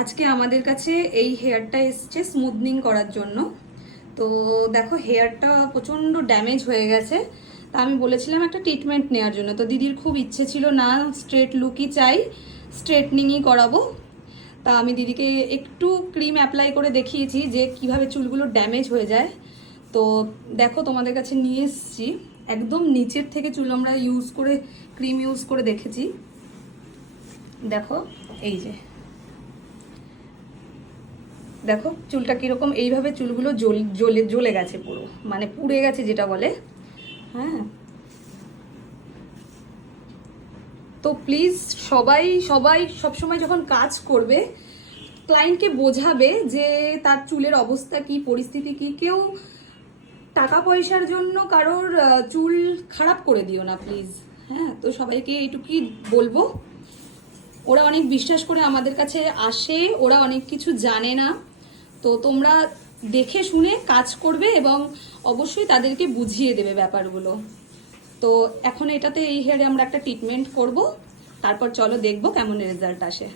আজকে আমাদের কাছে এই হেয়ারটা এসছে স্মুথনিং করার জন্য। তো দেখো হেয়ারটা প্রচণ্ড ড্যামেজ হয়ে গেছে। তা আমি বলেছিলাম একটা ট্রিটমেন্ট নেওয়ার জন্য। তো দিদির খুব ইচ্ছে ছিল না স্ট্রেট লুকই চাই, স্ট্রেটনিংই করাবো। তা আমি দিদিকে একটু ক্রিম অ্যাপ্লাই করে দেখিয়েছি যে কিভাবে চুলগুলো ড্যামেজ হয়ে যায়। তো দেখো তোমাদের কাছে নিয়ে এসছি, একদম নিচের থেকে চুল আমরা ইউজ করে ক্রিম ইউজ করে দেখেছি। দেখো এই যে দেখো চুলটা কীরকম, এইভাবে চুলগুলো জ্বলে গেছে, পুরো মানে পুড়ে গেছে যেটা বলে। হ্যাঁ, তো প্লিজ সবাই সবাই সবসময় যখন কাজ করবে ক্লায়েন্টকে বোঝাবে যে তার চুলের অবস্থা কি, পরিস্থিতি কি। কেউ টাকা পয়সার জন্য কারোর চুল খারাপ করে দিও না প্লিজ। হ্যাঁ, তো সবাইকে এইটুকুই বলবো। ওরা অনেক বিশ্বাস করে আমাদের কাছে আসে, ওরা অনেক কিছু জানে না। তো তোমরা দেখে শুনে কাজ করবে এবং অবশ্যই তাদেরকে বুঝিয়ে দেবে ব্যাপারগুলো। তো এখন এটাতে এই হেয়ারে আমরা একটা ট্রিটমেন্ট করব, তারপর চলো দেখবো কেমন রেজাল্ট আসে।